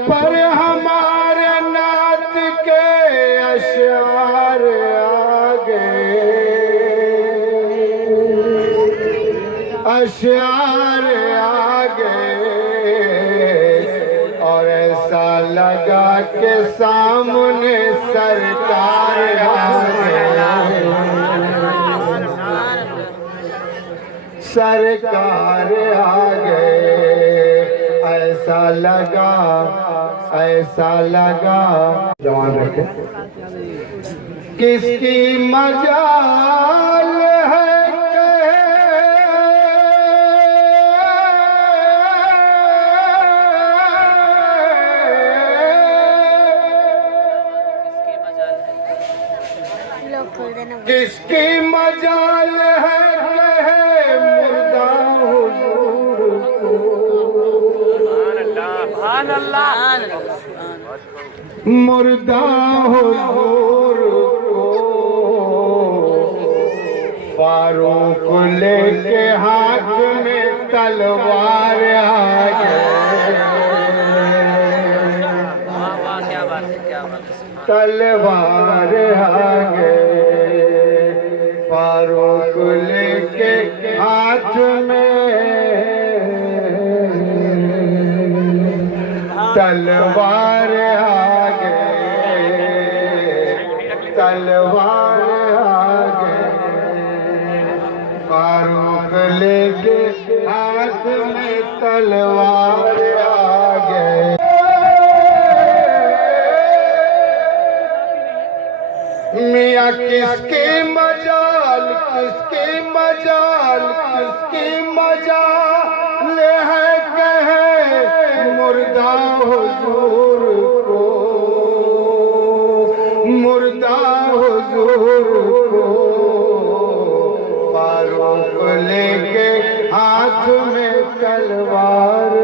पर हमारे नात के अशआर आ गए, अशआर आ गए और ऐसा लगा के सामने सरकार आ गए, सरकार आ गए। ऐसा लगा, ऐसा लगा, जवान रखे, किसकी मजाल है किसकी मजाल है मुर्दा हुजूर को, मुर्दा हुजूर को फारूक लेके हाथ में तलवार आ गए, तलवार आ गए। फारूक लेके हाथ में तलवार आ गए, तलवार आ गए। फारूक लेके हाथ में तलवार आ गए। मियाँ किसकी मजाल, किसकी मजाल, किसकी मजाल है कहे मुर्दा हुजूर को, मुर्दा हुजूर को फारूक लेके हाथ में तलवार